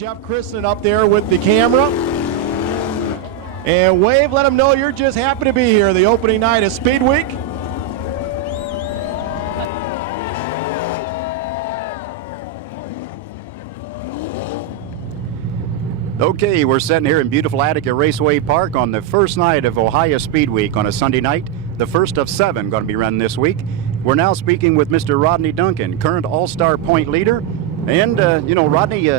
Jeff Christen up there with the camera. And wave, let them know you're just happy to be here the opening night of Speedweek. Okay, we're sitting here in beautiful Attica Raceway Park on the first night of Ohio Speedweek on a Sunday night, the first of 7 going to be run this week. We're now speaking with Mr. Rodney Duncan, current All-Star point leader. And, Rodney,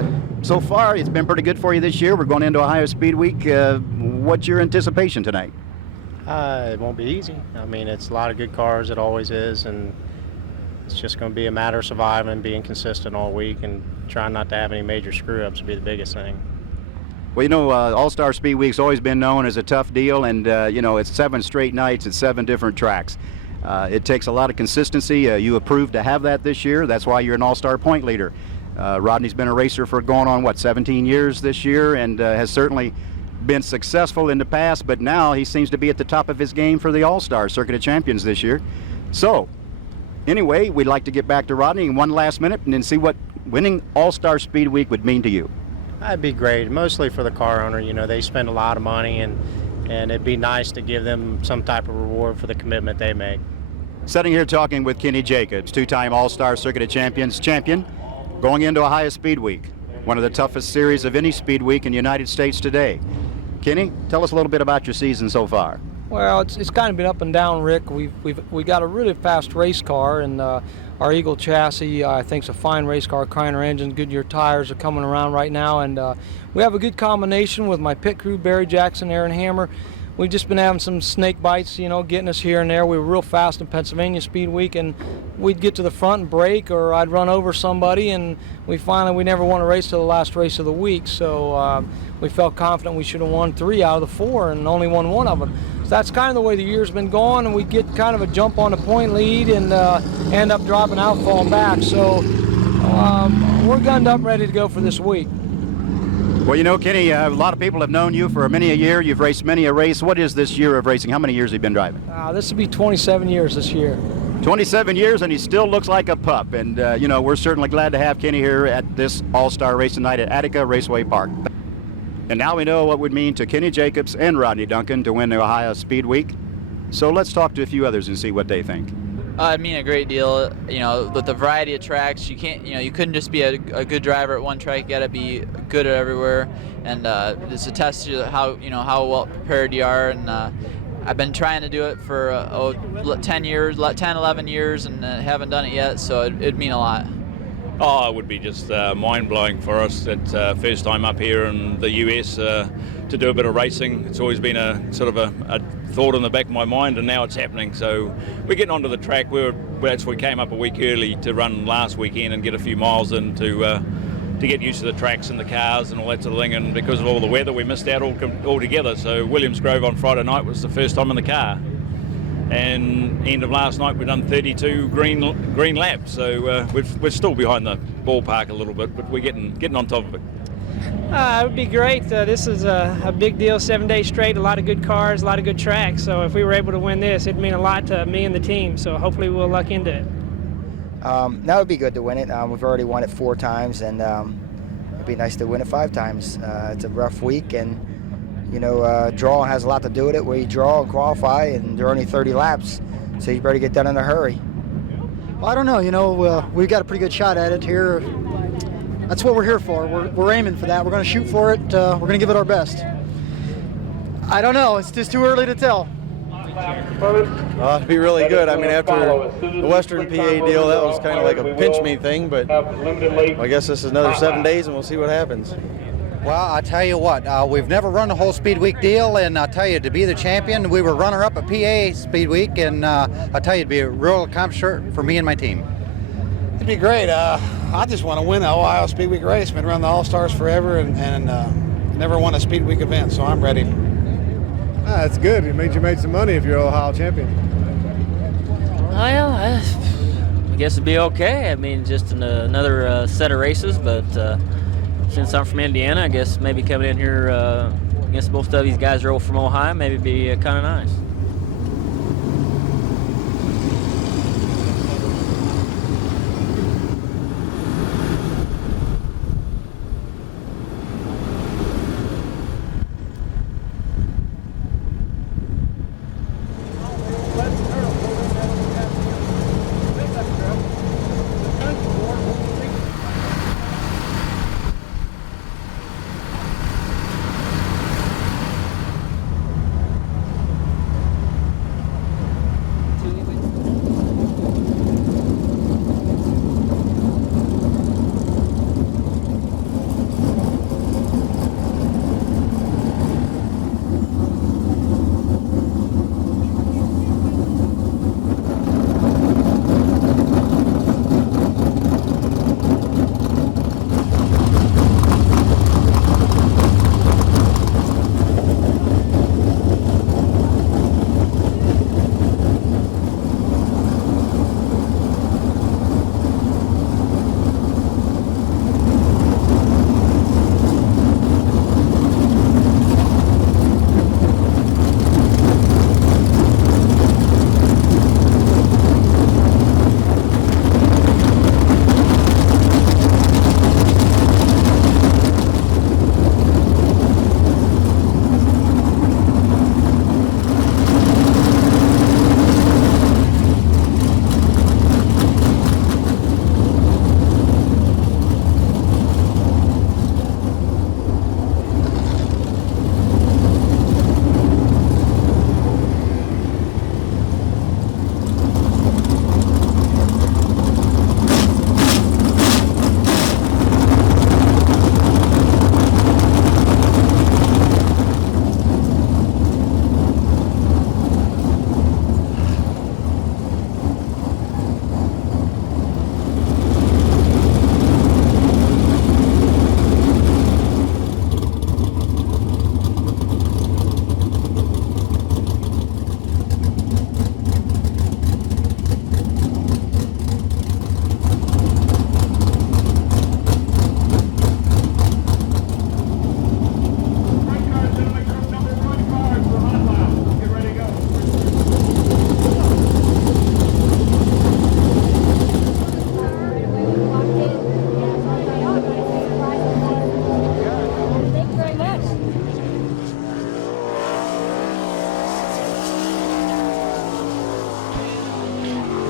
so far it's been pretty good for you this year. We're going into Ohio Speedweek. What's your anticipation tonight? It won't be easy. I mean, it's a lot of good cars, it always is, and it's just going to be a matter of surviving and being consistent all week and trying not to have any major screw-ups will be the biggest thing. Well, All-Star Speedweek's always been known as a tough deal, and, it's 7 straight nights at 7 different tracks. It takes a lot of consistency. You approved to have that this year. That's why you're an All-Star point leader. Rodney's been a racer for going on, 17 years this year, and has certainly been successful in the past, but now he seems to be at the top of his game for the All-Star Circuit of Champions this year. So, anyway, we'd like to get back to Rodney in one last minute and then see what winning All-Star Speedweek would mean to you. That'd be great, mostly for the car owner. You know, they spend a lot of money, and it'd be nice to give them some type of reward for the commitment they make. Sitting here talking with Kenny Jacobs, 2-time All-Star Circuit of Champions champion, going into Ohio Speedweek, one of the toughest series of any Speedweek in the United States today. Kenny, tell us a little bit about your season so far. Well, it's kind of been up and down, Rick. We got a really fast race car, and our Eagle chassis, I think, is a fine race car. Kreiner engine, Goodyear tires are coming around right now, and we have a good combination with my pit crew, Barry Jackson, Aaron Hammer. We've just been having some snake bites, getting us here and there. We were real fast in Pennsylvania Speedweek, and we'd get to the front and brake, or I'd run over somebody, and we never won a race till the last race of the week. So we felt confident we should have won 3 out of the 4 and only won 1 of them. So that's kind of the way the year's been going, and we get kind of a jump on the point lead and end up dropping out, falling back. So we're gunned up, ready to go for this week. Well, Kenny, a lot of people have known you for many a year. You've raced many a race. What is this year of racing? How many years have you been driving? This will be 27 years this year. 27 years, and he still looks like a pup. And, we're certainly glad to have Kenny here at this All-Star race tonight at Attica Raceway Park. And now we know what it would mean to Kenny Jacobs and Rodney Duncan to win the Ohio Speedweek. So let's talk to a few others and see what they think. It'd mean a great deal, with the variety of tracks. You can't, you couldn't just be a good driver at one track. You got to be good at everywhere, and it's a test to how well prepared you are. And I've been trying to do it for 10 years, 10, 11 years, and haven't done it yet. So it'd mean a lot. Oh, it would be just mind-blowing for us. It's first time up here in the US to do a bit of racing. It's always been a sort of a thought in the back of my mind, and now it's happening. So we're getting onto the track. We came up a week early to run last weekend and get a few miles in to get used to the tracks and the cars and all that sort of thing. And because of all the weather, we missed out altogether. So Williams Grove on Friday night was the first time in the car. And end of last night, we've done 32 green laps. So we're still behind the ballpark a little bit, but we're getting on top of it. It would be great. This is a big deal, 7 days straight, a lot of good cars, a lot of good tracks. So if we were able to win this, it'd mean a lot to me and the team. So hopefully we'll luck into it. That would be good to win it. We've already won it 4 times, and it'd be nice to win it 5 times. It's a rough week, and drawing has a lot to do with it. Where you draw and qualify, and there are only 30 laps, so you better get done in a hurry. Well, I don't know. We've got a pretty good shot at it here. That's what we're here for. We're aiming for that. We're going to shoot for it. We're going to give it our best. I don't know. It's just too early to tell. It'd be really good. I mean, after the Western PA deal, that was kind of like a pinch me thing, but I guess this is another 7 days, and we'll see what happens. Well, I tell you what, we've never run the whole Speedweek deal, and I tell you, to be the champion, we were runner-up at PA Speedweek, and I tell you, it'd be a real accomplishment for me and my team. It'd be great. I just want to win the Ohio Speedweek race. Been running the All-Stars forever and never won a Speedweek event, so I'm ready. That's good. It means you made some money if you're Ohio champion. Well, I guess it'd be okay. I mean, just another set of races, but since I'm from Indiana, I guess maybe coming in here against most of these guys are all from Ohio, maybe be kind of nice.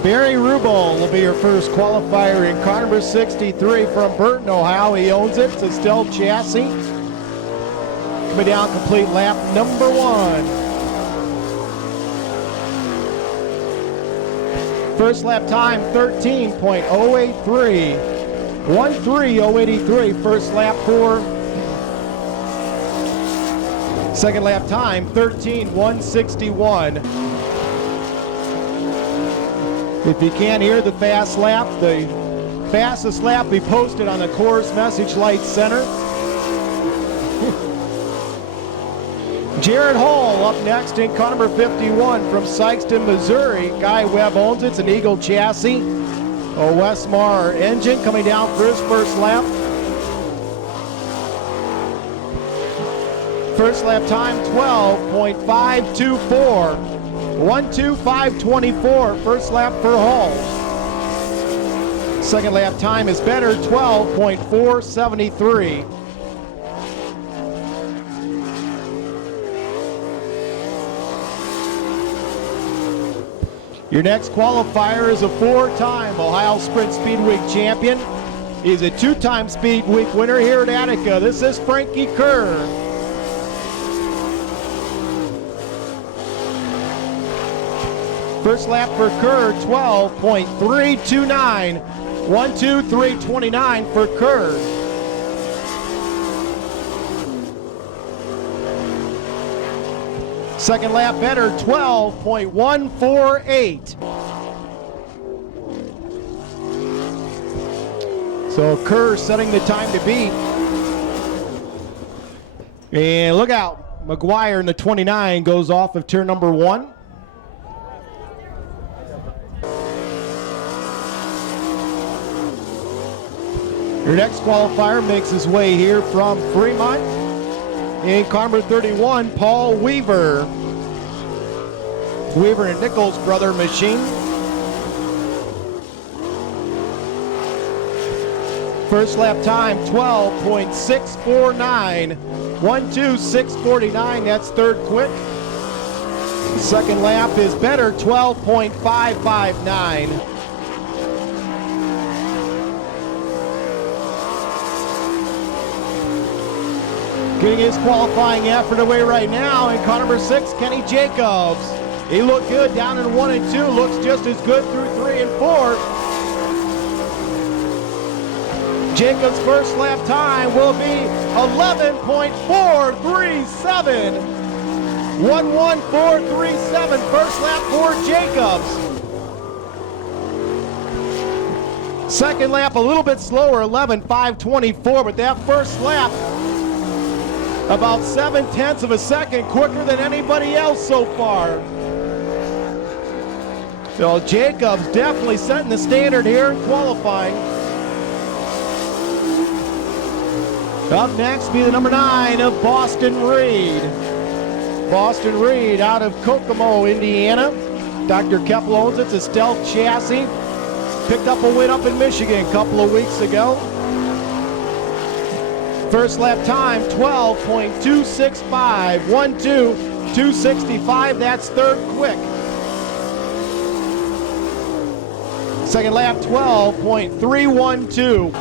Barry Rubel will be your first qualifier in car number 63 from Burton, Ohio. He owns it. It's a Stealth chassis. Coming down complete lap number 1. First lap time 13.083. 13083 first lap for. Second lap time 13.161. If you can't hear the fast lap, the fastest lap will be posted on the course message light center. Jared Hall up next in car number 51 from Sykeston, Missouri. Guy Webb owns it. It's an Eagle chassis. A Westmar engine coming down for his first lap. First lap time 12.524. 12524 first lap for Hall. Second lap time is better, 12.473. Your next qualifier is a 4-time Ohio Sprint Speedweek champion. He's a 2-time Speedweek winner here at Attica. This is Frankie Kerr. First lap for Kerr, 12.329. 12329 for Kerr. Second lap better, 12.148. So Kerr setting the time to beat. And look out, McGuire in the 29 goes off of turn number 1. Your next qualifier makes his way here from Fremont. In car number 31, Paul Weaver. Weaver and Nichols brother machine. First lap time 12.649. 12649, that's third quick. Second lap is better, 12.559. Getting his qualifying effort away right now in car number 6, Kenny Jacobs. He looked good down in 1 and 2, looks just as good through 3 and 4. Jacobs' first lap time will be 11.437. 11437, first lap for Jacobs. Second lap a little bit slower, 11.524, but that first lap about 0.7 of a second quicker than anybody else so far. So Jacobs definitely setting the standard here in qualifying. Up next be the number 9 of Boston Reed. Boston Reed out of Kokomo, Indiana. Dr. Keppel owns it. It's a Stealth chassis. Picked up a win up in Michigan a couple of weeks ago. First lap time, 12.265, 12265, that's third quick. Second lap, 12.312.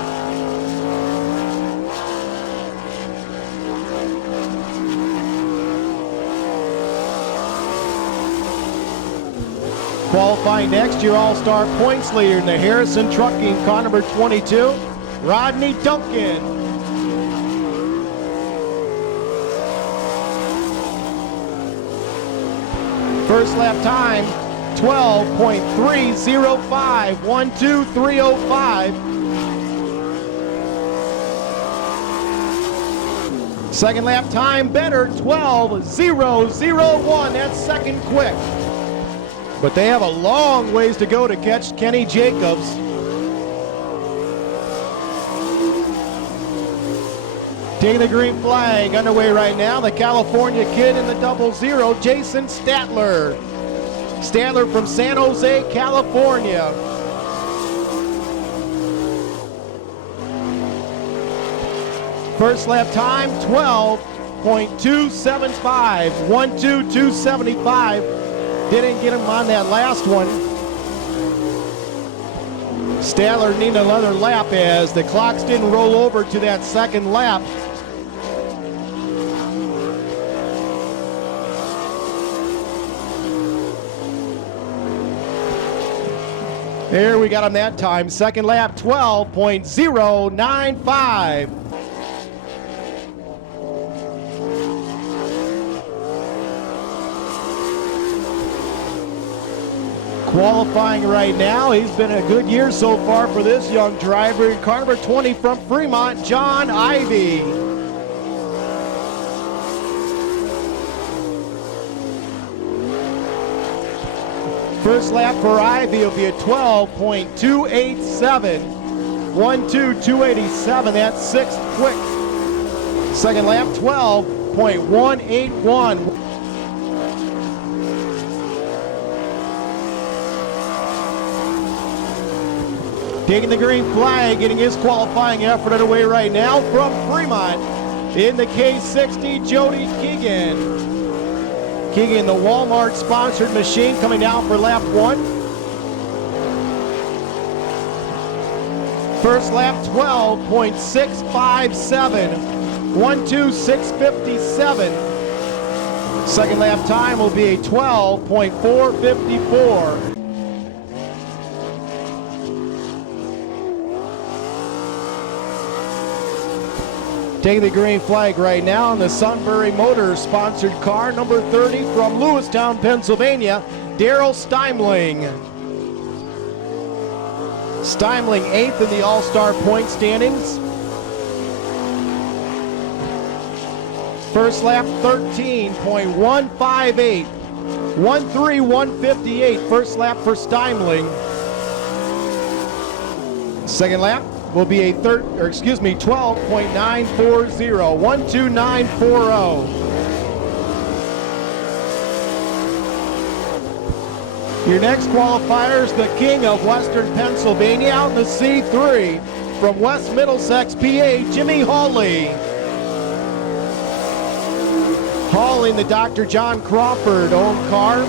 Qualifying next, your All-Star points leader in the Harrison Trucking car number 22, Rodney Duncan. First lap time, 12.305, 12305. Second lap time better, 12.001, that's second quick. But they have a long ways to go to catch Kenny Jacobs. Taking the green flag underway right now, the California kid in the 00, Jason Statler. Statler from San Jose, California. First lap time, 12.275, 12275. Didn't get him on that last one. Stadler needing another lap as the clocks didn't roll over to that second lap. There we got him that time. Second lap, 12.095. Qualifying right now. He's been a good year so far for this young driver. Car number 20 from Fremont, John Ivy. First lap for Ivy will be a 12.287. 1.287. That's sixth quick. Second lap, 12.181. Taking the green flag, getting his qualifying effort underway right now from Fremont in the K60, Jody Keegan. Keegan, the Walmart-sponsored machine, coming down for lap 1. First lap, 12.657, 1.2657. Second lap time will be a 12.454. Taking the green flag right now in the Sunbury Motors sponsored car, number 30 from Lewistown, Pennsylvania, Daryl Steimling. Steimling 8th in the All-Star point standings. First lap 13.158, 1.3158. First lap for Steimling. Second lap will be a 12.940, 1.2940. Your next qualifier is the king of Western Pennsylvania out in the C3 from West Middlesex, PA, Jimmy Hawley. Hauling the Dr. John Crawford owned car.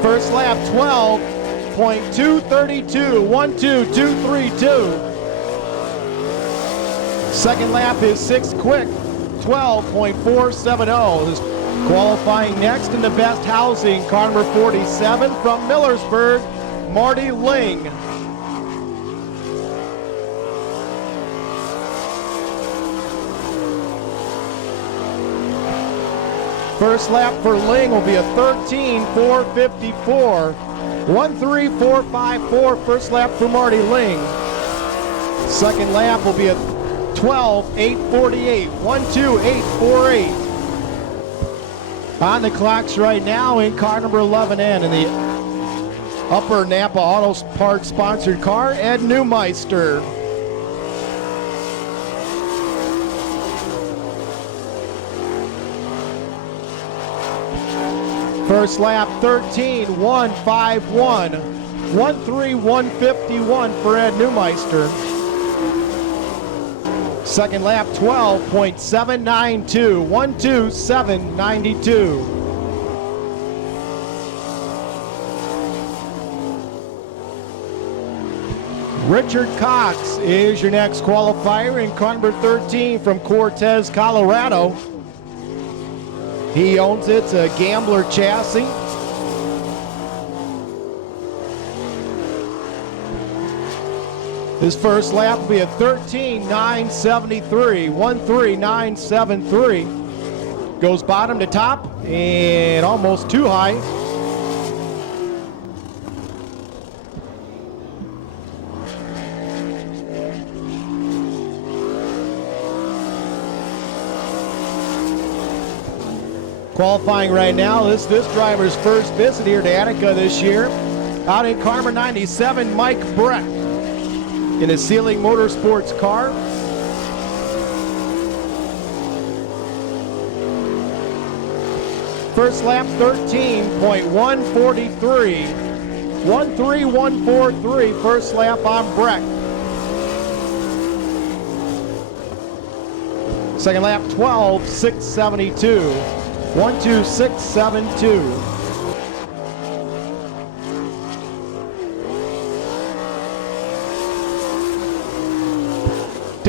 First lap 12.232, 1.2232. Second lap is sixth quick, 12.470. This qualifying next in the best housing, car number 47 from Millersburg, Marty Ling. First lap for Ling will be a 13.454. 1.3454 first lap for Marty Ling. Second lap will be a 12.848, 1.2848. On the clocks right now in car number 11N in the Upper Napa Auto Parts sponsored car, Ed Neumeister. First lap 13.151, 1.3151 for Ed Neumeister. Second lap 12.792, 1.2792. Richard Cox is your next qualifier in car number 13 from Cortez, Colorado. He owns it. It's a Gambler chassis. His first lap will be a 13.973, 1.3973. Goes bottom to top and almost too high. Qualifying right now, this driver's first visit here to Attica this year. Out in car number 97, Mike Breck in a Sealing Motorsports car. First lap 13.143, 1.3143 first lap on Breck. Second lap 12.672. 1.2672.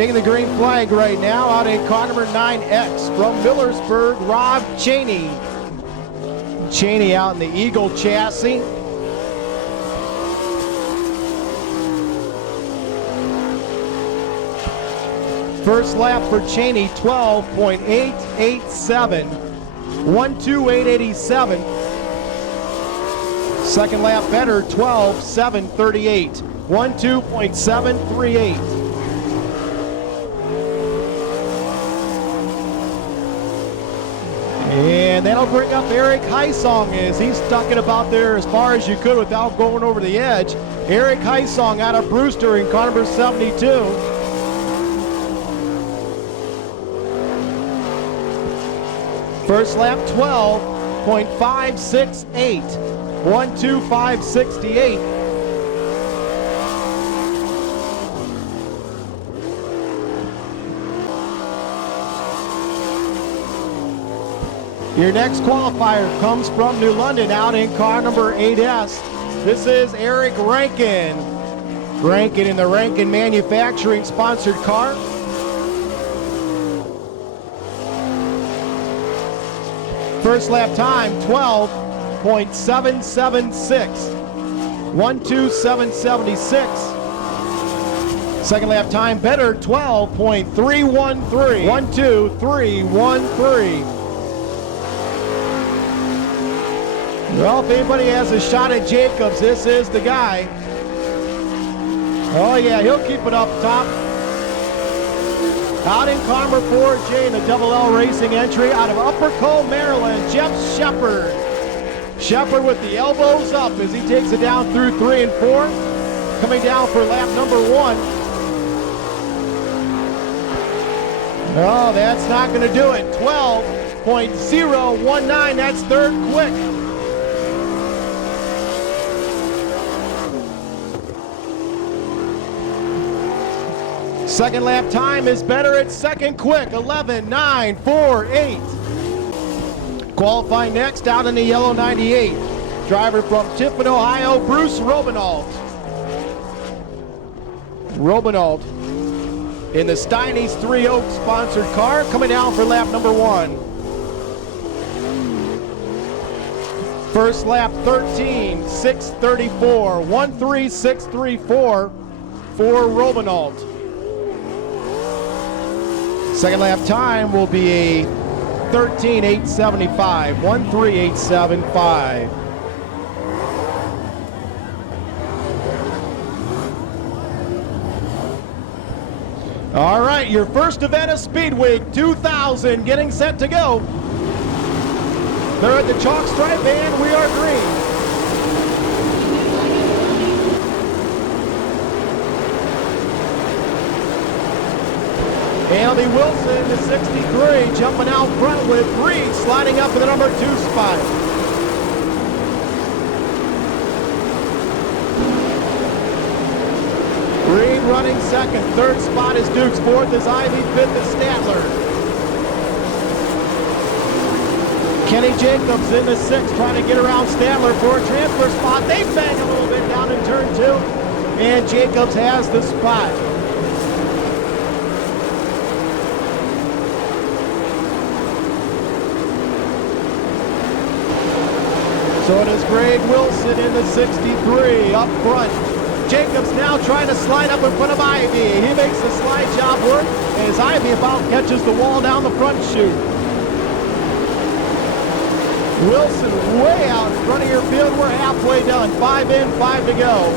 Taking the green flag right now out in car number 9X from Millersburg, Rob Cheney. Cheney out in the Eagle chassis. First lap for Cheney, 12.887. 12887. Second lap better, 12.738. 12.738. And that'll bring up Eric Heisong as he's stuck it about there as far as you could without going over the edge. Eric Heisong out of Brewster in car number 72. First lap 12.568. 12568. Your next qualifier comes from New London out in car number 8S. This is Eric Rankin. Rankin in the Rankin Manufacturing sponsored car. First lap time, 12.776. 12776. Second lap time better, 12.313. 12313. Well, if anybody has a shot at Jacobs, this is the guy. Oh yeah, he'll keep it up top. Out in car number 4J in the Double L Racing entry out of Upper Cove, Maryland, Jeff Shepard. Shepard with the elbows up as he takes it down through 3 and 4. Coming down for lap number 1. Oh, that's not going to do it. 12.019, that's third quick. Second lap time is better at second quick, 11.948. Qualifying next out in the yellow 98. Driver from Tiffin, Ohio, Bruce Robinault. Robinault in the Steiny's 3 Oaks sponsored car, coming down for lap number 1. First lap 13.634, 13634 for Robinault. Second lap time will be a 13.875, 13875. All right, your first event of Speedweek 2000 getting set to go. They're at the chalk stripe and we are green. Andy Wilson, the 63, jumping out front with Reed sliding up in the number 2 spot. Reed running second. Third spot is Dukes. Fourth is Ivy. Fifth is Statler. Kenny Jacobs in the 6th trying to get around Statler for a transfer spot. They bang a little bit down in turn 2. And Jacobs has the spot. So does Greg Wilson in the 63 up front. Jacobs now trying to slide up in front of Ivy. He makes the slide job work as Ivy about catches the wall down the front chute. Wilson way out in front of your field. We're halfway done. 5 in, 5 to go.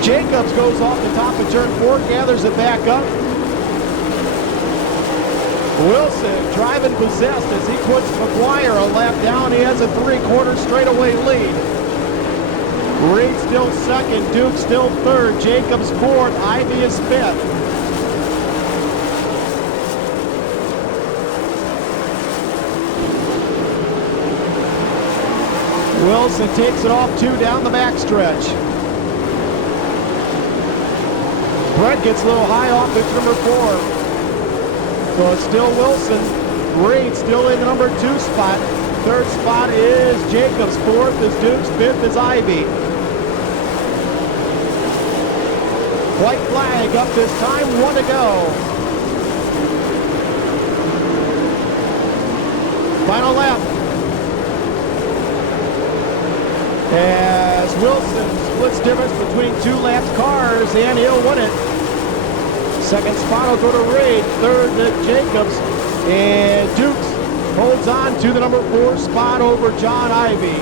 Jacobs goes off the top of turn 4, gathers it back up. Wilson driving possessed as he puts McGuire a lap down. He has a 3/4 straightaway lead. Reed still second, Duke still third, Jacobs fourth, Ivy is 5th. Wilson takes it off 2 down the backstretch. Brett gets a little high off at number 4. So it's still Wilson. Reed still in the number 2 spot. Third spot is Jacobs. Fourth is Dukes. 5th is Ivy. White flag up this time, 1 to go. Final lap. As Wilson splits difference between 2 lapped cars, and he'll win it. Second spot will go to Reed, third to Jacobs, and Dukes holds on to the number 4 spot over John Ivy.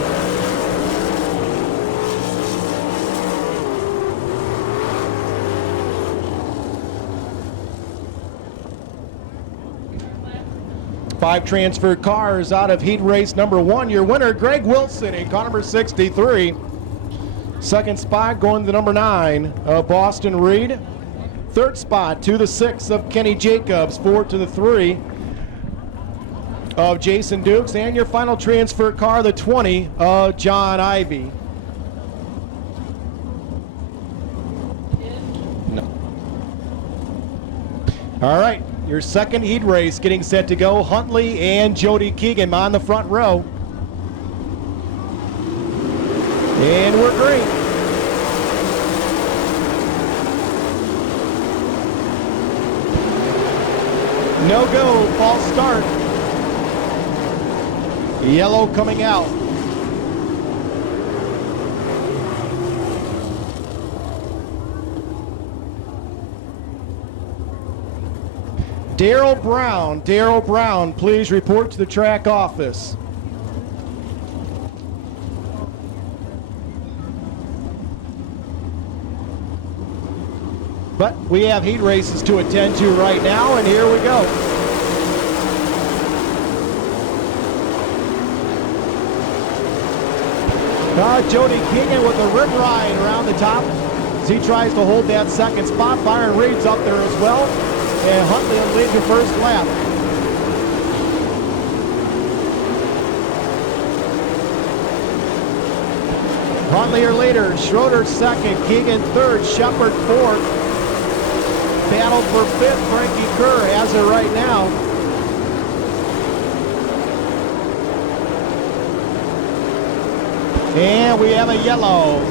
Five transfer cars out of heat race number 1. Your winner, Greg Wilson, in car number 63. Second spot going to the number 9 of Boston Reed. Third spot to the 6 of Kenny Jacobs. 4 to the 3 of Jason Dukes. And your final transfer car, the 20 of John Ivy. No. All right. Your second heat race getting set to go. Huntley and Jody Keegan on the front row. And we're green. No go, false start. Yellow coming out. Daryl Brown, please report to the track office. But we have heat races to attend to right now, and here we go. Jody Keegan with a rip ride around the top as he tries to hold that second spot. Byron Reed's up there as well. And Huntley will lead the first lap. Huntley or leader, Schroeder second, Keegan third, Shepard fourth. Battle for fifth, Frankie Kerr has it right now. And we have a yellow.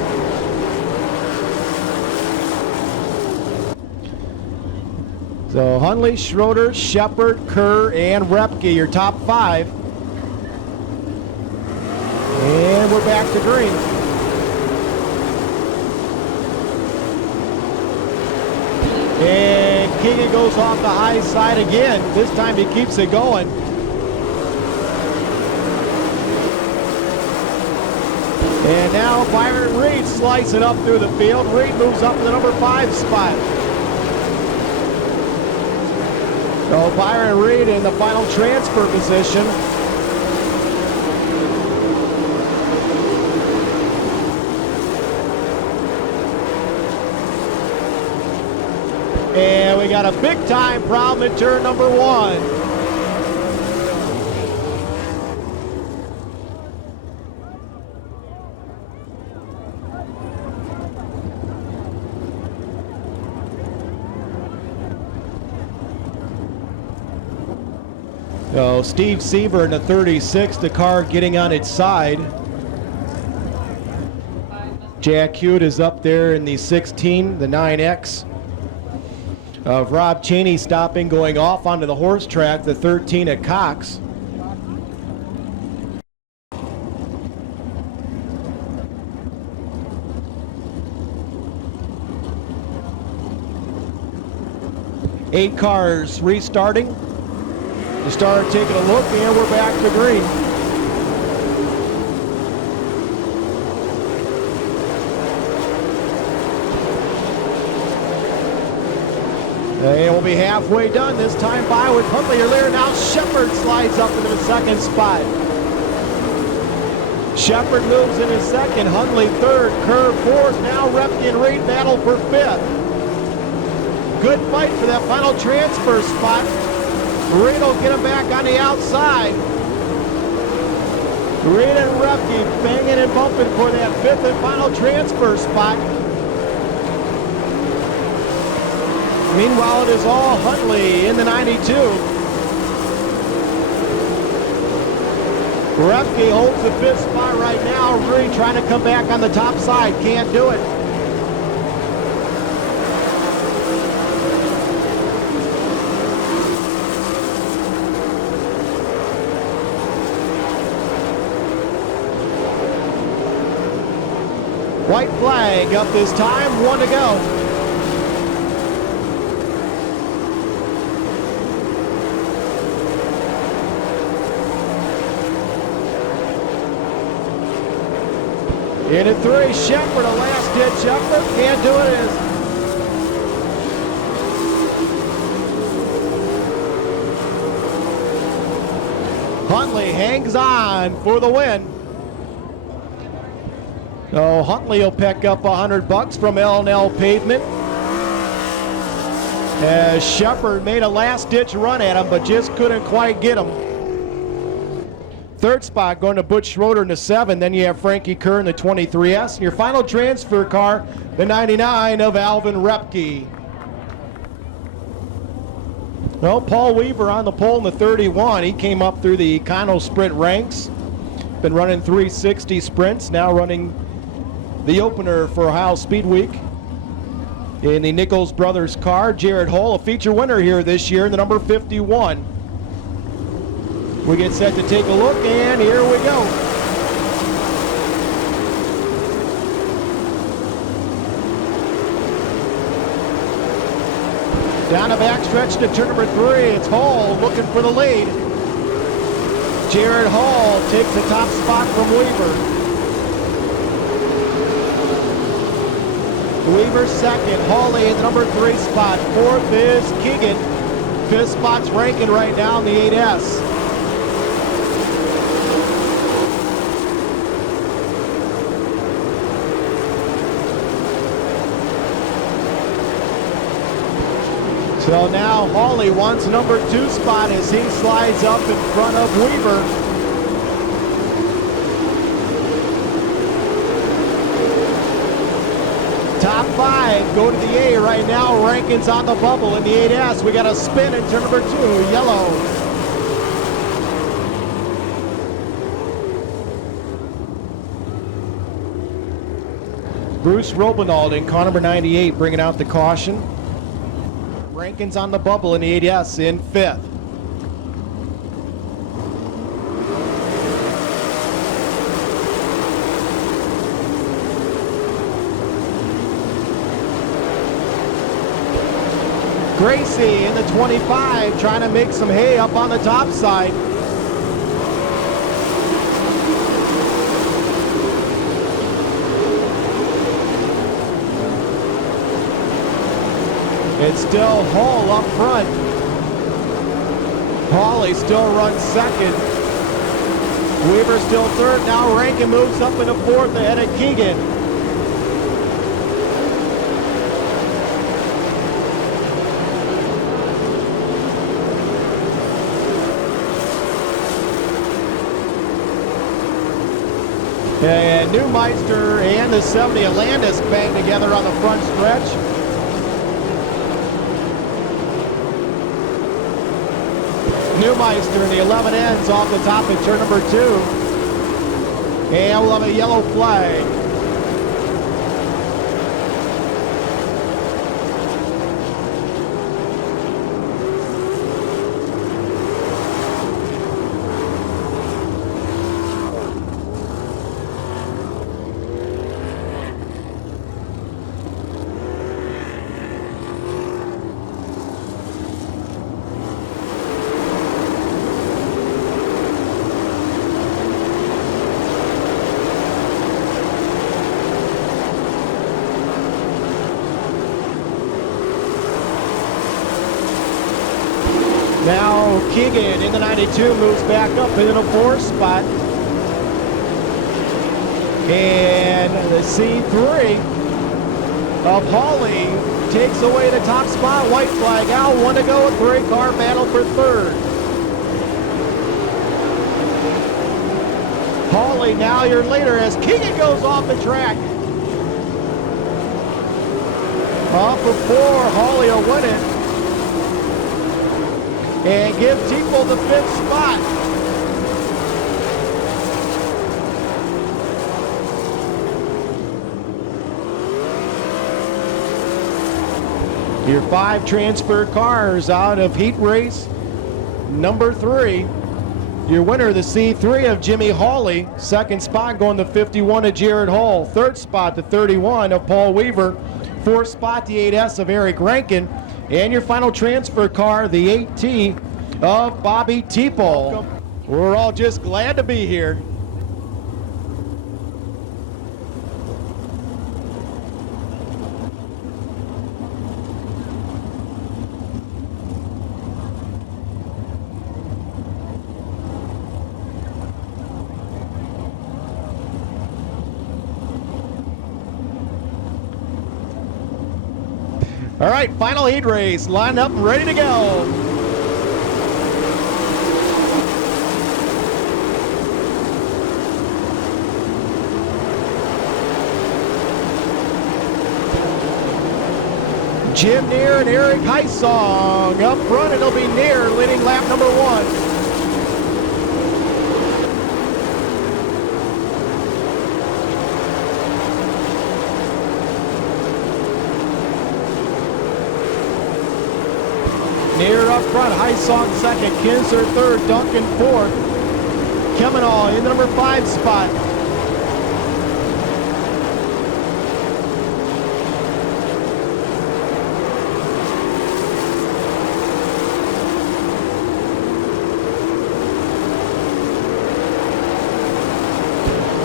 So Huntley, Schroeder, Shepard, Kerr, and Repke, your top 5. And we're back to green. And Keegan goes off the high side again. This time he keeps it going. And now Byron Reed slicing up through the field. Reed moves up to the number 5 spot. So Byron Reed in the final transfer position. And we got a big time problem at turn number 1. So Steve Seaver in the 36, the car getting on its side. Jack Hewitt is up there in the 16, the 9X. Of Rob Cheney stopping, going off onto the horse track, the 13 at Cox. Eight cars restarting. To start taking a look, and we're back to green. And we'll be halfway done this time by with Huntley earlier. Now Shepard slides up into the second spot. Shepard moves in his second, Huntley third, Kerr fourth. Now Repke and Reed battle for fifth. Good fight for that final transfer spot. Reed will get him back on the outside. Reed and Repke banging and bumping for that fifth and final transfer spot. Meanwhile, it is all Huntley in the 92. Repke holds the fifth spot right now. Reed trying to come back on the top side. Can't do it. White flag up this time, 1 to go. In at 3, Shepard, a last ditch effort, can't do it. Huntley hangs on for the win. So Huntley will pick up $100 from L&L Pavement. As Shepard made a last-ditch run at him, but just couldn't quite get him. Third spot going to Butch Schroeder in the 7. Then you have Frankie Kerr in the 23S. And your final transfer car, the 99 of Alvin Repke. Well, Paul Weaver on the pole in the 31. He came up through the Econo Sprint ranks. Been running 360 sprints, now running the opener for Ohio Speedweek in the Nichols Brothers car. Jared Hull, a feature winner here this year in the number 51. We get set to take a look, and here we go. Down the backstretch to turn number 3. It's Hall looking for the lead. Jared Hall takes the top spot from Weaver. Weaver second. Hawley in the number 3 spot. 4th is Keegan. 5th spot's ranking right now in the 8S. So now Hawley wants number 2 spot as he slides up in front of Weaver. Top 5 go to the A right now. Rankin's on the bubble in the 8S. We got a spin in turn number 2, yellow. Bruce Robenald in car number 98 bringing out the caution. Rankin's on the bubble in the 8S in 5th. Gracie in the 25 trying to make some hay up on the top side. It's still Hall up front. Hawley still runs second. Weaver still third. Now Rankin moves up into 4th ahead of Keegan. And Neumeister and the 70 Landis bang together on the front stretch. Neumeister in the 11 ends off the top of turn number 2. And we'll have a yellow flag. Now Keegan in the 92 moves back up into the 4th spot. And the C3 of Hawley takes away the top spot. White flag out, 1 to go. 3-car battle for 3rd. Hawley now your leader as Keegan goes off the track. Off of 4, Hawley will win it. And give Teeple the 5th spot. Your 5 transfer cars out of heat race number 3. Your winner, the C3 of Jimmy Hawley. Second spot going to 51 of Jared Hall. Third spot, the 31 of Paul Weaver. Fourth spot, the 8S of Eric Rankin. And your final transfer car, the 8T of Bobby Teeple. We're all just glad to be here. All right, final heat race, lined up and ready to go. Jim Neer and Eric Heisong. Up front, it'll be Neer leading lap number 1. Neer up front, Heisong second, Kinzer third, Duncan fourth. Kemenall in the number 5 spot.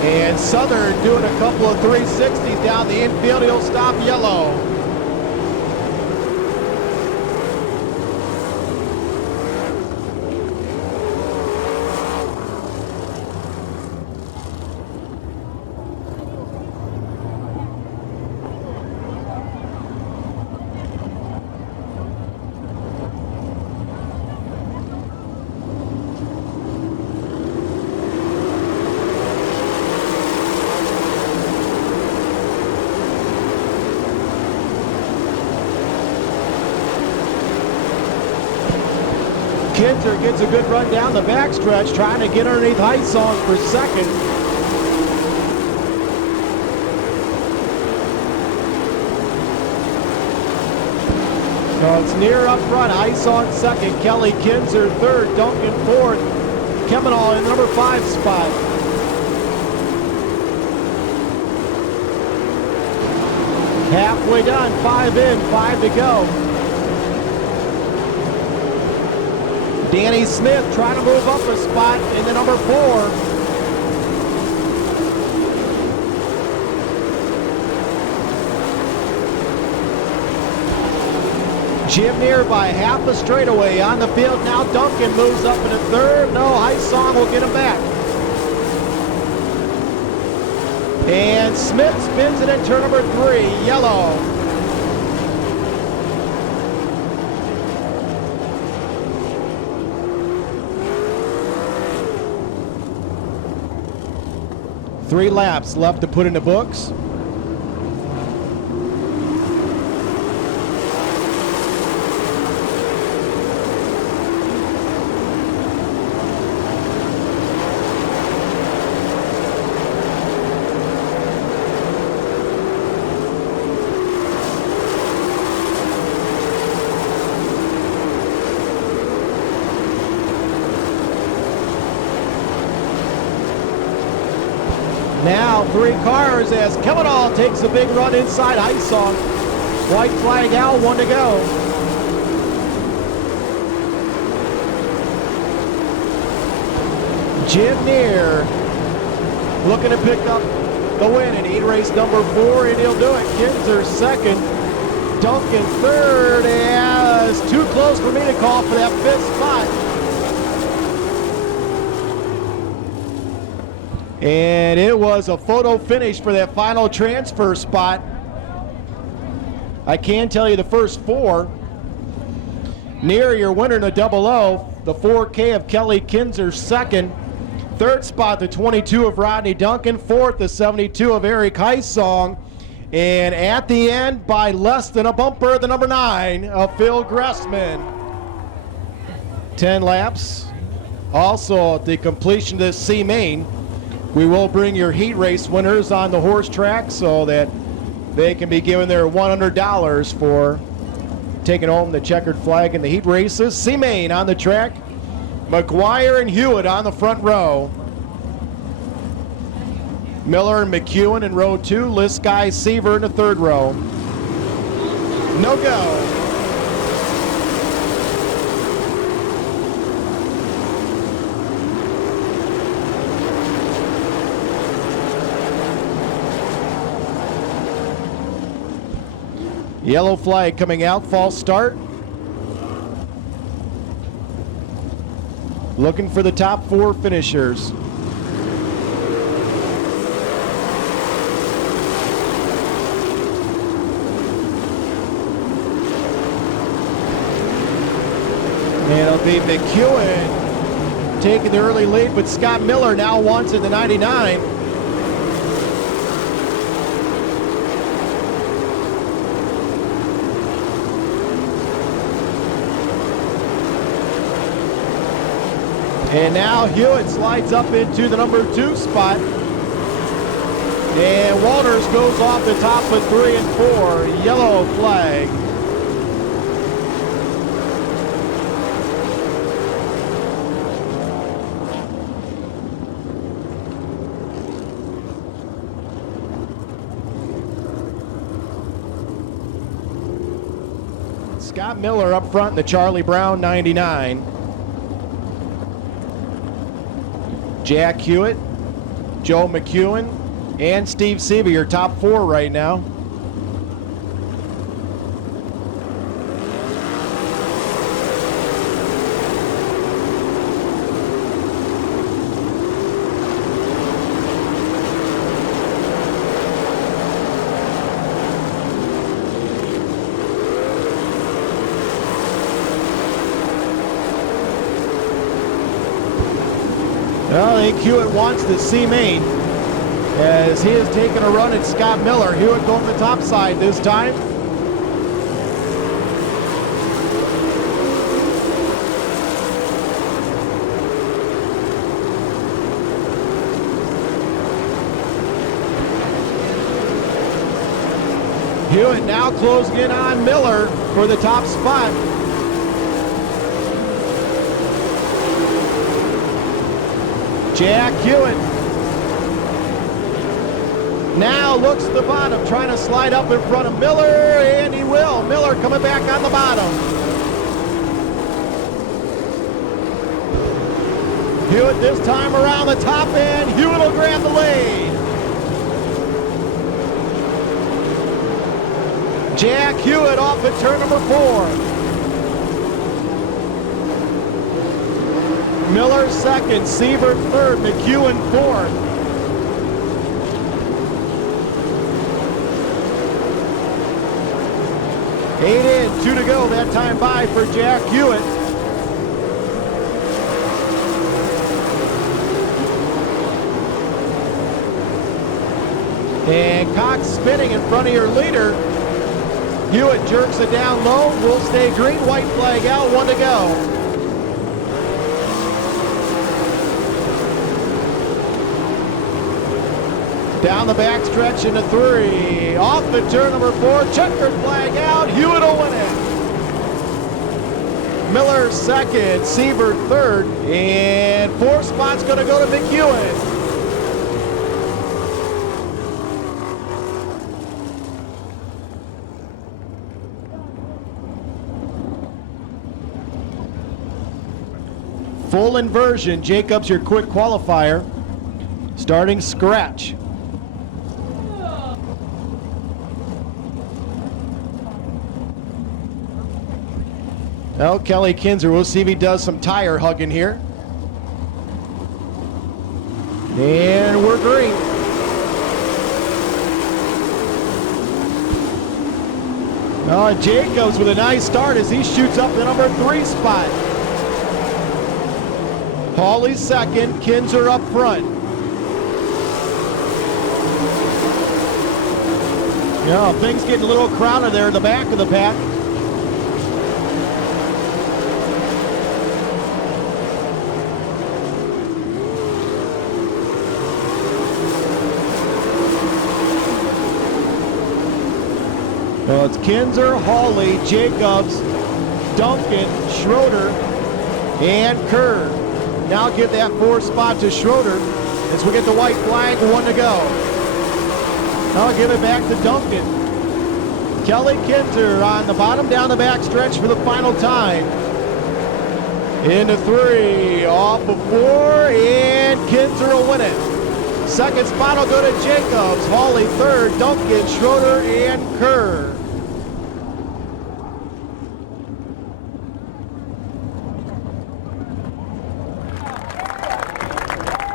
And Southern doing a couple of 360s down the infield. He'll stop yellow. Kinzer gets a good run down the backstretch, trying to get underneath Heisong for second. So it's Neer up front, Heisong second, Kelly Kinzer third, Duncan fourth, Kemenall in the number 5 spot. Halfway done, 5 in, 5 to go. Danny Smith trying to move up a spot in the number 4. Jim Neer by half a straightaway on the field. Now Duncan moves up into third. No, Heisong will get him back. And Smith spins it in turn number 3, yellow. Three laps left to put in the books. Now 3 cars as Kemenall takes a big run inside Heisong. White flag out, 1 to go. Jim Neer looking to pick up the win in heat race number 4, and he'll do it. Kinzer second, Duncan third, and it's too close for me to call for that 5th spot. And it was a photo finish for that final transfer spot. I can tell you the first 4. Neer, your winner in the 00. The 4K of Kelly Kinzer second. Third spot, the 22 of Rodney Duncan. Fourth, the 72 of Eric Heisong. And at the end, by less than a bumper, the number 9 of Phil Gressman. 10 laps. Also, at the completion of this C-Main, we will bring your heat race winners on the horse track so that they can be given their $100 for taking home the checkered flag in the heat races. C-Main on the track. McGuire and Hewitt on the front row. Miller and McEwen in row 2. Lisky, Seaver in the third row. No go. Yellow flag coming out, false start. Looking for the top 4 finishers. And it'll be McEwen taking the early lead, but Scott Miller now wants in the 99. And now Hewitt slides up into the number 2 spot. And Walters goes off the top of 3 and 4. Yellow flag. Scott Miller up front in the Charlie Brown 99. Jack Hewitt, Joe McEwen, and Steve Seaver, your top 4 right now. Well, I think Hewitt wants the C main as he is taking a run at Scott Miller. Hewitt going to the top side this time. Hewitt now closing in on Miller for the top spot. Jack Hewitt now looks to the bottom, trying to slide up in front of Miller, and he will. Miller coming back on the bottom. Hewitt this time around the top end. Hewitt will grab the lead. Jack Hewitt off at turn number 4. Miller second, Seaver third, McEwen fourth. Eight in, 2 to go, that time by for Jack Hewitt. And Cox spinning in front of your leader. Hewitt jerks it down low, will stay green, white flag out, 1 to go. Down the backstretch into 3. Off the turn number 4. Checkered flag out. Hewitt will win it. Miller second. Seaver third. And 4th spot's going to go to McEwen. Full inversion. Jacobs, your quick qualifier. Starting scratch. Well, Kelly Kinzer, we'll see if he does some tire hugging here. And we're green. Jacobs with a nice start as he shoots up the number 3 spot. Hawley second, Kinzer up front. Things getting a little crowded there in the back of the pack. Well, it's Kinzer, Hawley, Jacobs, Duncan, Schroeder, and Kerr. now give that 4th spot to Schroeder as we get the white flag, 1 to go. Now give it back to Duncan. Kelly Kinzer on the bottom down the back stretch for the final time. Into 3, off of 4, and Kinzer will win it. 2nd spot will go to Jacobs, Hawley 3rd, Duncan, Schroeder, and Kerr.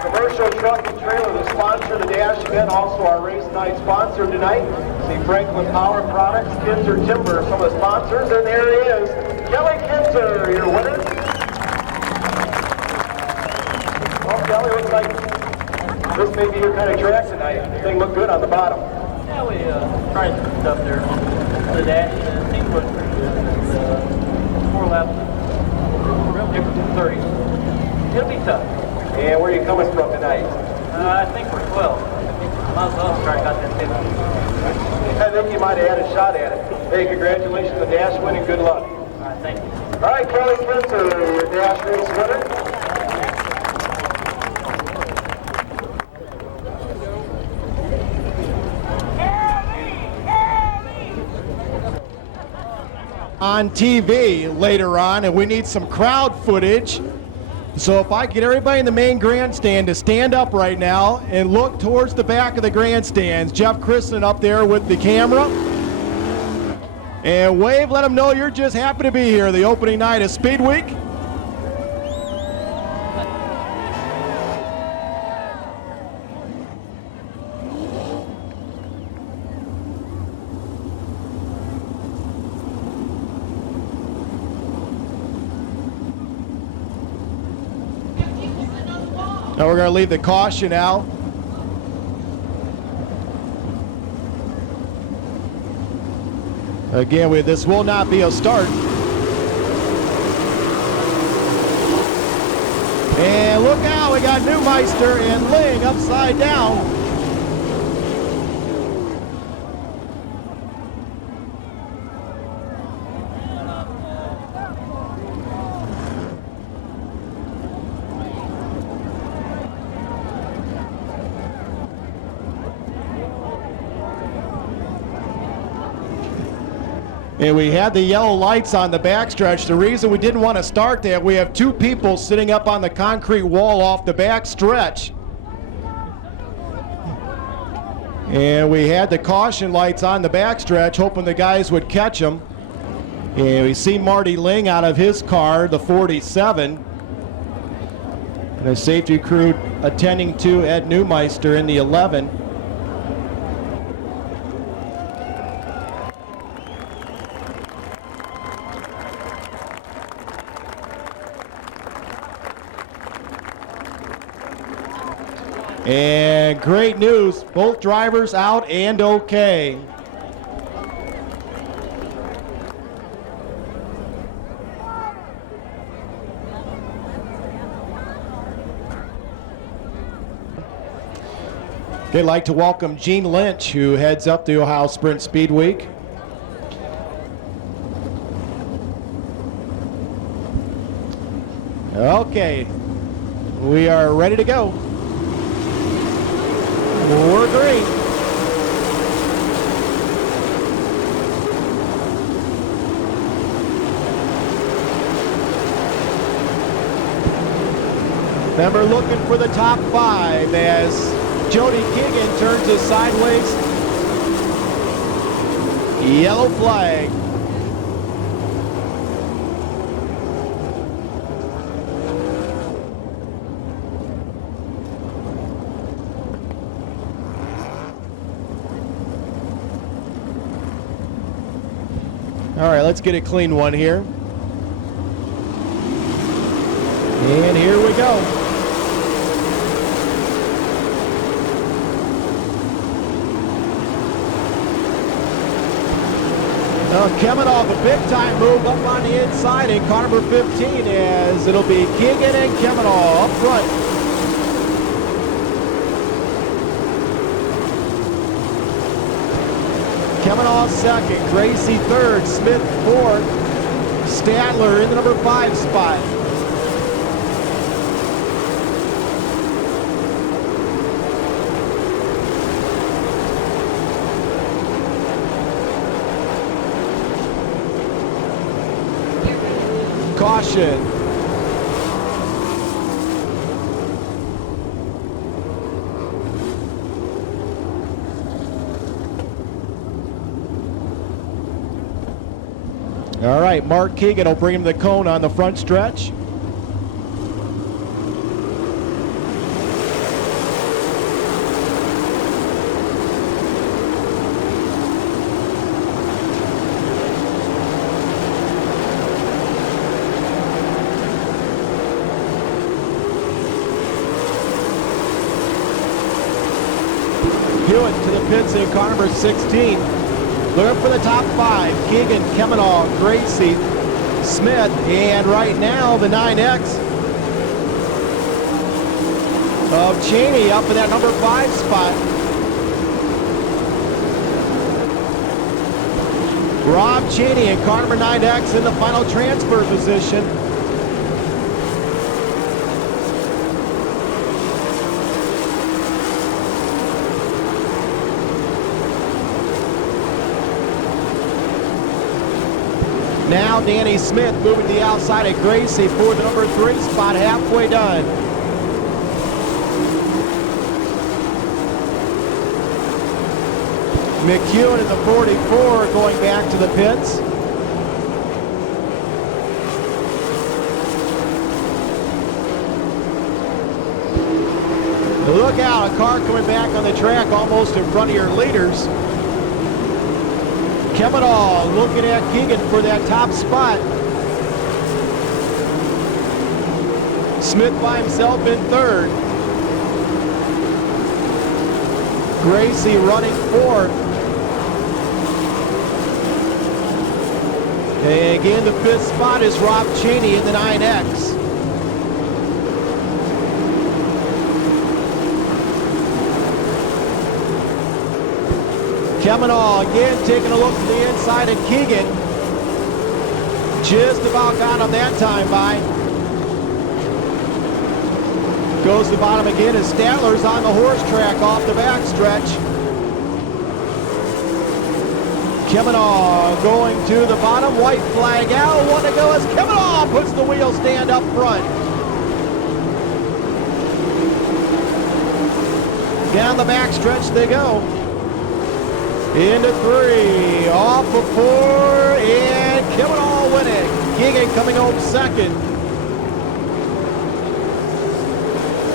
Commercial Truck and Trailer, the sponsor of the Dash event, also our race night sponsor tonight. See Franklin Power Products, Kinzer Timber, some of the sponsors, and there he is, Kelly Kinzer, your winner. Well, Kelly, looks like this may be your kind of track tonight. The thing looked good on the bottom. Yeah, we tried some stuff there. The dash, the thing looked pretty good. 4 laps, real different than 30. It'll be tough. And where are you coming from tonight? I think we're 12. Might as well try and got that 50. I think you might have had a shot at it. Hey, congratulations on the Dash win and good luck. All right, thank you. All right, Kelly Kinzer, your Dash race winner. On TV later on, and we need some crowd footage. So if I get everybody in the main grandstand to stand up right now and look towards the back of the grandstands. Jeff Christen up there with the camera. And wave, let them know you're just happy to be here the opening night of Speed Week. Now we're going to leave the caution out. Again, this will not be a start. And look out, we got Neumeister and Ling upside down. And we had the yellow lights on the backstretch. The reason we didn't want to start that, we have 2 people sitting up on the concrete wall off the backstretch. And we had the caution lights on the backstretch, hoping the guys would catch them. And we see Marty Ling out of his car, the 47. And a safety crew attending to Ed Neumeister in the 11. And great news, both drivers out and okay. Okay, I'd like to welcome Gene Lynch, who heads up the Ohio Sprint Speed Week. Okay, we are ready to go. We're green. Remember, looking for the top 5 as Jody Keegan turns it sideways. Yellow flag. All right, let's get a clean one here. And here we go. Now Kemenov, a big time move up on the inside in car number 15 as it'll be Keegan and Kemenov up front. Kemenov second, Gracie third, Smith fourth, Stadler in the number 5 spot. position. All right, Mark Keegan will bring him the cone on the front stretch. Hewitt to the pits in car number 16. Looking for the top 5. Keegan, Kemenall, Gracie, Smith, and right now the 9X of Cheney up in that number 5 spot. Rob Cheney in car number 9X in the final transfer position. Now Danny Smith moving to the outside of Gracie for the number 3 spot, halfway done. McEwen in the 44 going back to the pits. Look out, a car coming back on the track almost in front of your leaders. Kemenall looking at Keegan for that top spot. Smith by himself in 3rd. Gracie running 4th. And again, the 5th spot is Rob Cheney in the 9X. Kemenall again taking a look to the inside of Keegan. Just about got him that time by. Goes to the bottom again as Statler's on the horse track off the back stretch. Kemenall going to the bottom, white flag out, 1 to go as Kemenall puts the wheel stand up front. Down the back stretch they go. Into 3, off of 4, and Kemenall winning. Keegan coming home 2nd.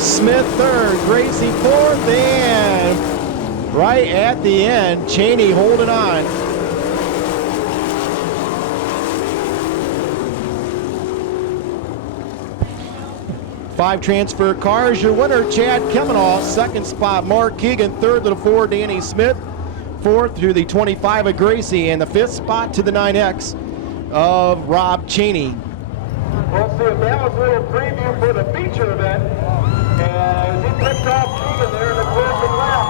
Smith 3rd, Gracie 4th, and right at the end, Cheney holding on. Five transfer cars, your winner, Chad Kemenall, 2nd spot, Mark Keegan, 3rd to the 4, Danny Smith, 4th to the 25 of Gracie, and the 5th spot to the 9X of Rob Cheney. We'll see if that was a little preview for the feature event. As he picked off Keegan there in the closing lap.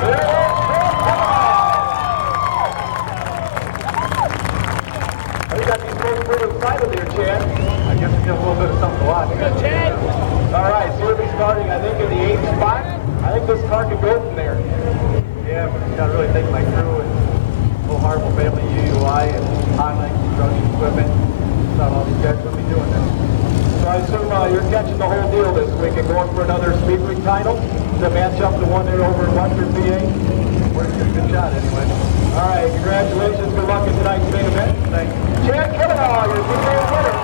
There it is, we got these folks pretty excited there, Chad. I guess we get a little bit of something to watch. Good, Chad. All right, so we'll be starting, I think, in the 8th spot. I think this car could go from there. Yeah, but got to really thank my crew and whole Harville family, UUI, and Highline Construction Equipment. Thought all these guys would be doing this. So I assume you're catching the whole deal this week and going for another Speedweek title to match up the one there over in Western PA. We're going to get a good shot anyway. All right, congratulations. Good luck in tonight's main event. Thank you. Chad Kemenall, your PA winner.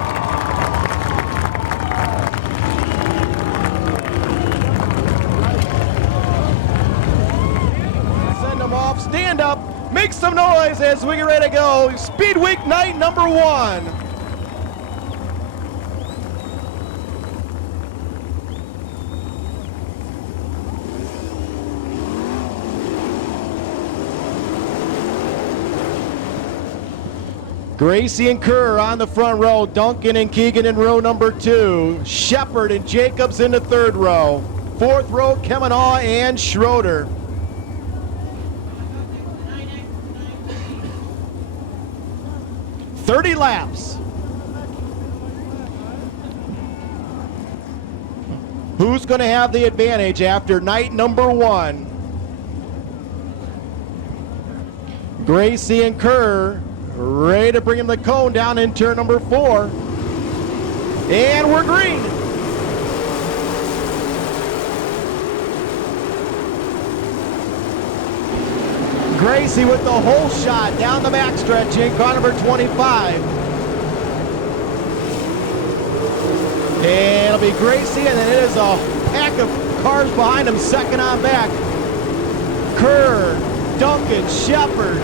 Off, stand up, make some noise as we get ready to go. Speedweek night number 1. Gracie and Kerr on the front row, Duncan and Keegan in row number 2, Shepard and Jacobs in the 3rd row, 4th row Kemenall and Schroeder. .30 laps. Who's going to have the advantage after night number 1? Gracie and Kerr ready to bring him the cone down in turn number 4. And we're green. Gracie with the whole shot down the backstretch in car number 25. And it'll be Gracie, and then it is a pack of cars behind him, second on back. Kerr, Duncan, Shepard.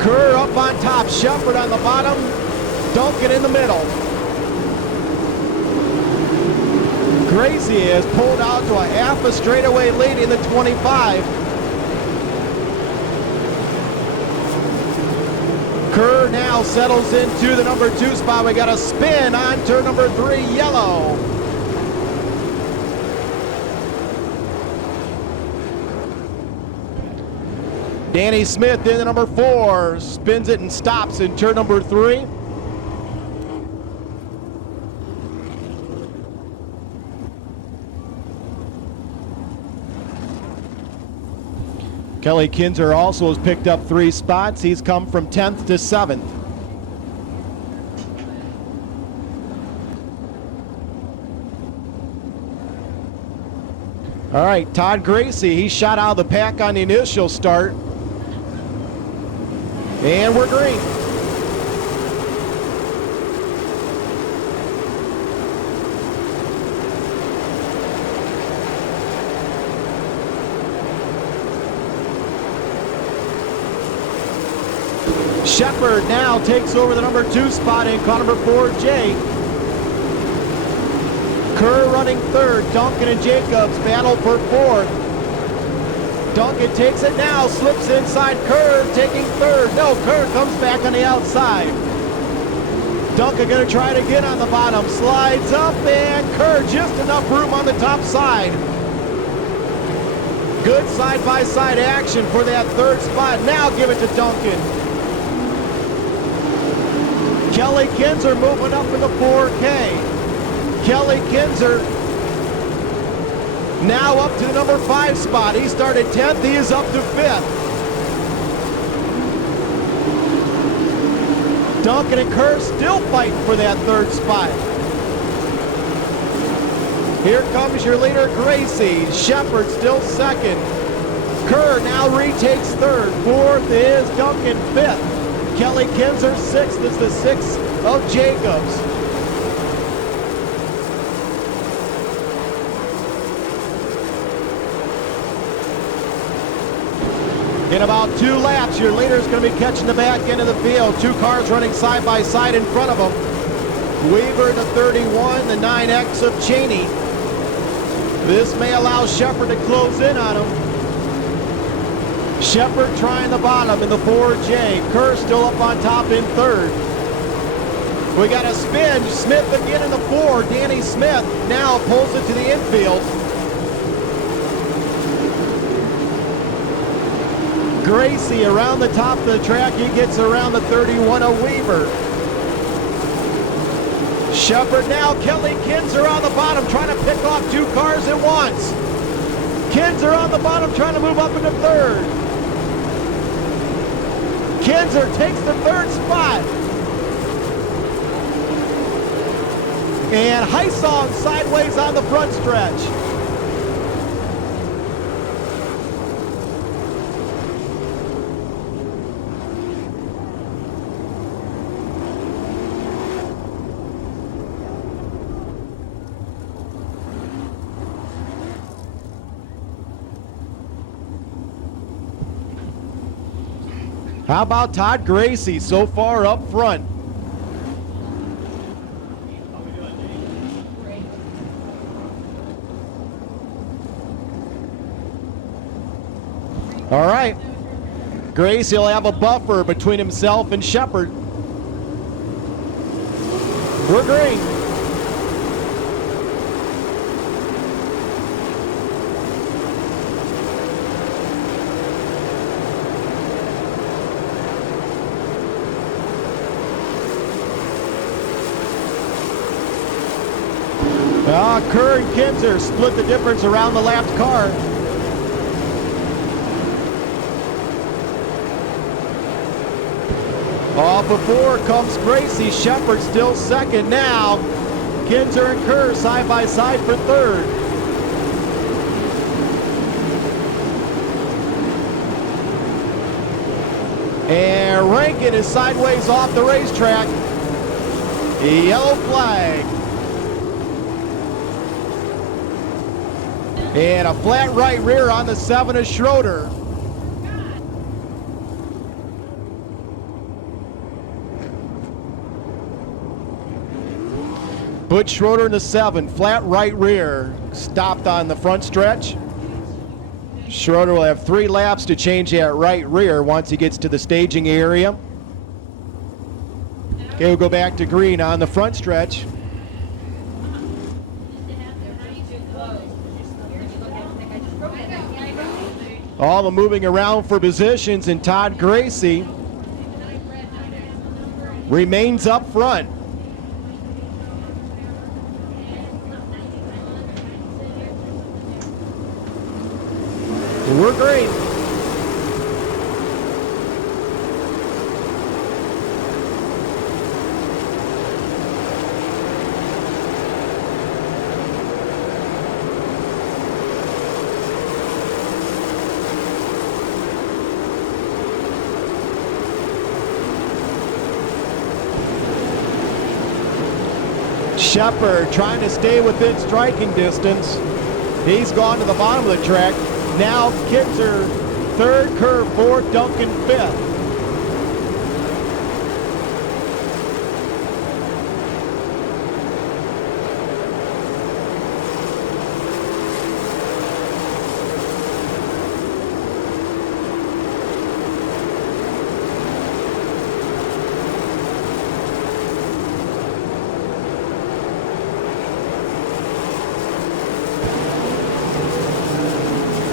Kerr up on top, Shepard on the bottom, Duncan in the middle. Gracie is pulled out to a half a straightaway lead in the 25. Kerr now settles into the number 2 spot. We got a spin on turn number 3, yellow. Danny Smith in the number 4, spins it and stops in turn number 3. Kelly Kinzer also has picked up 3 spots. He's come from 10th to 7th. All right, Todd Gracie, he shot out of the pack on the initial start. And we're green. Shepard now takes over the number 2 spot in car number 4, Jay. Kerr running 3rd. Duncan and Jacobs battle for 4th. Duncan takes it now, slips inside Kerr, taking 3rd. No, Kerr comes back on the outside. Duncan gonna try it again on the bottom. Slides up, and Kerr just enough room on the top side. Good side-by-side action for that 3rd spot. Now give it to Duncan. Kelly Kinzer moving up in the 4K. Kelly Kinzer now up to the number 5 spot. He started 10th, he is up to 5th. Duncan and Kerr still fighting for that 3rd spot. Here comes your leader, Gracie. Shepard still 2nd. Kerr now retakes 3rd. 4th is Duncan, 5th. Kelly Kinzer 6th is the 6th of Jacobs. In about 2 laps, your leader is going to be catching the back end of the field. 2 cars running side by side in front of him. Weaver, the 31, the 9X of Cheney. This may allow Shepard to close in on him. Shepard trying the bottom in the 4J. Kerr still up on top in 3rd. We got a spin. Smith again in the 4. Danny Smith now pulls it to the infield. Gracie around the top of the track. He gets around the 31 of Weaver. Shepard now. Kelly Kinzer on the bottom trying to pick off 2 cars at once. Kinzer on the bottom trying to move up into 3rd. Kinzer takes the 3rd spot. And Heisong sideways on the front stretch. How about Todd Gracie so far up front? All right. Gracie will have a buffer between himself and Shepard. We're green. Kerr and Kinzer split the difference around the lapped car. Off of 4 comes Gracie. Shepard still second now. Kinzer and Kerr side by side for third. And Rankin is sideways off the racetrack. Yellow flag. And a flat right rear on the 7 of Schroeder. Butch Schroeder in the 7, flat right rear, stopped on the front stretch. Schroeder will have 3 laps to change that right rear once he gets to the staging area. Okay, we'll go back to green on the front stretch. All the moving around for positions, and Todd Gracie remains up front. We're great. Shepard trying to stay within striking distance. He's gone to the bottom of the track. Now Kinzer third, Kerr fourth, Duncan fifth.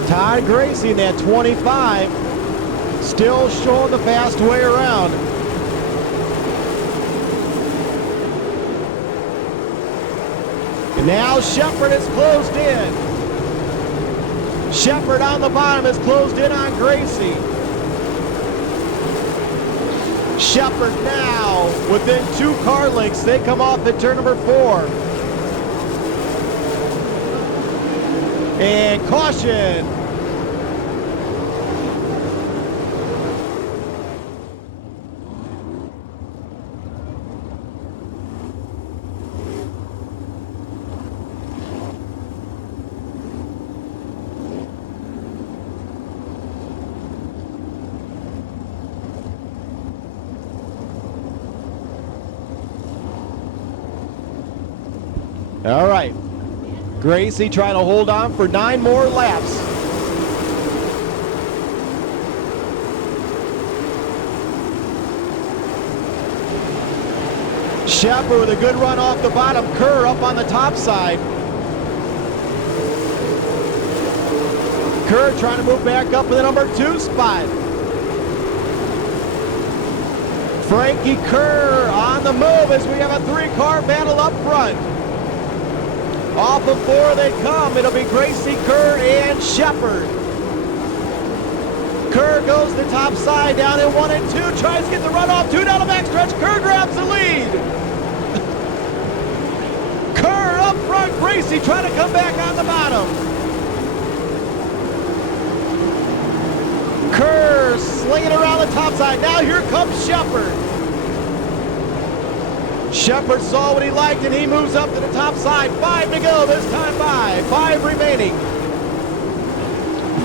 Todd Gracie in that 25, still showing the fast way around. And now Shepard is closed in. Shepard on the bottom is closed in on Gracie. Shepard now within 2 car lengths. They come off at turn number 4. And caution. All right. Gracie trying to hold on for 9 more laps. Shepard with a good run off the bottom. Kerr up on the top side. Kerr trying to move back up in the number 2 spot. Frankie Kerr on the move as we have a 3-car battle up front. Off of 4 they come. It'll be Gracie, Kerr, and Shepard. Kerr goes to the top side down in 1 and 2. Tries to get the run off. 2 down the backstretch. Kerr grabs the lead. Kerr up front. Gracie trying to come back on the bottom. Kerr slinging around the top side. Now here comes Shepard. Shepard saw what he liked and he moves up to the top side. 5 to go this time by. 5 remaining.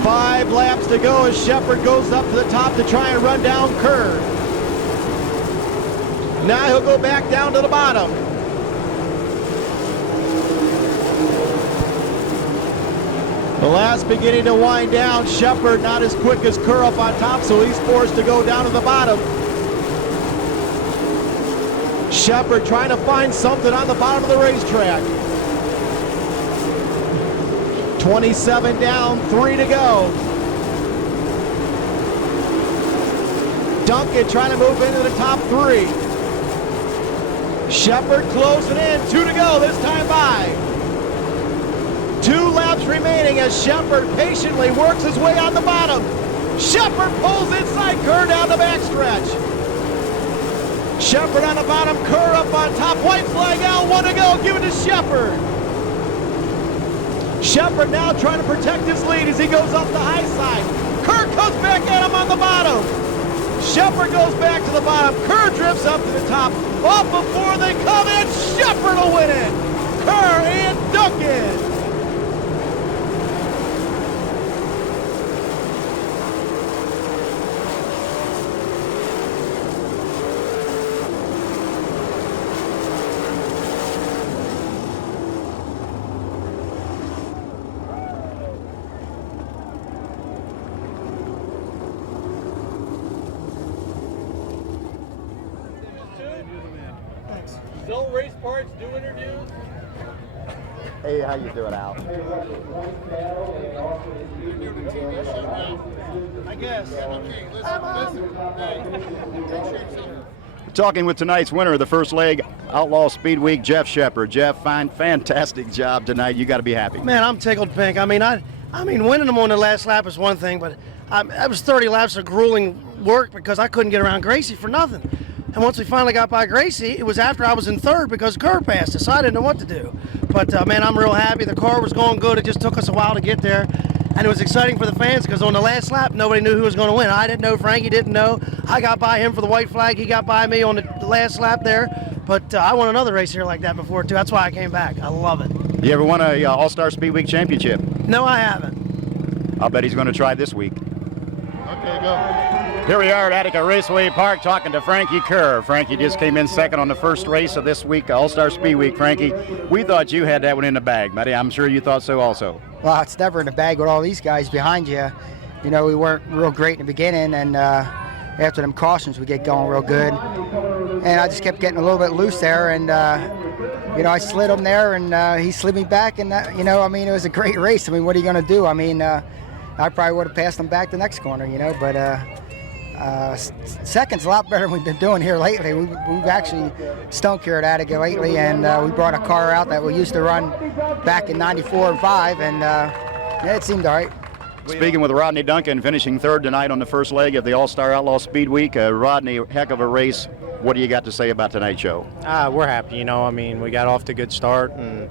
5 laps to go as Shepard goes up to the top to try and run down Kerr. Now he'll go back down to the bottom. The last beginning to wind down. Shepard not as quick as Kerr up on top, so he's forced to go down to the bottom. Shepard trying to find something on the bottom of the racetrack. 27 down, 3 to go. Duncan trying to move into the top 3. Shepard closing in, 2 to go this time by. 2 laps remaining as Shepard patiently works his way on the bottom. Shepard pulls inside Kerr down the backstretch. Shepard on the bottom, Kerr up on top, white flag out, 1 to go, give it to Shepard. Shepard now trying to protect his lead as he goes up the high side. Kerr comes back at him on the bottom. Shepard goes back to the bottom, Kerr drifts up to the top, off before they come in, Shepard will win it. Kerr and Duncan. Sell race parts, do interviews. Hey, how you doing, Al? I guess. We're talking with tonight's winner of the first leg, Outlaw Speed Week, Jeff Shepard. Jeff, fantastic job tonight. You got to be happy. Man, I'm tickled pink. I mean, winning them on the last lap is one thing, but that was 30 laps of grueling work because I couldn't get around Gracie for nothing. And once we finally got by Gracie, it was after I was in third because Kerr passed us, so I didn't know what to do. But, man, I'm real happy. The car was going good. It just took us a while to get there. And it was exciting for the fans because on the last lap, nobody knew who was going to win. I didn't know. Frankie didn't know. I got by him for the white flag. He got by me on the last lap there. But I won another race here like that before, too. That's why I came back. I love it. You ever won a All-Star Speed Week championship? No, I haven't. I'll bet he's going to try this week. Okay, go. Here we are at Attica Raceway Park talking to Frankie Kerr. Frankie just came in second on the first race of this week, All-Star Speed Week. Frankie, we thought you had that one in the bag, buddy. I'm sure you thought so also. Well, it's never in the bag with all these guys behind you. You know, we weren't real great in the beginning, and after them cautions, we get going real good. And I just kept getting a little bit loose there, and you know, I slid him there, and he slid me back, and you know, I mean, it was a great race. I mean, what are you going to do? I mean, I probably would have passed him back the next corner, you know, but second's a lot better than we've been doing here lately. We've actually stunk here at Attica lately, and we brought a car out that we used to run back in '94 and '5, and yeah, it seemed all right. Speaking with Rodney Duncan, finishing third tonight on the first leg of the All-Star Outlaw Speed Week. Rodney, heck of a race. What do you got to say about tonight's show? We're happy, you know. I mean, we got off to a good start, and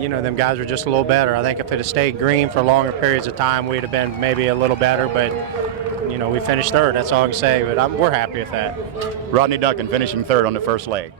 you know, them guys were just a little better. I think if it had stayed green for longer periods of time, we'd have been maybe a little better, but you know, we finished third. That's all I can say, but we're happy with that. Rodney Duncan finishing third on the first leg.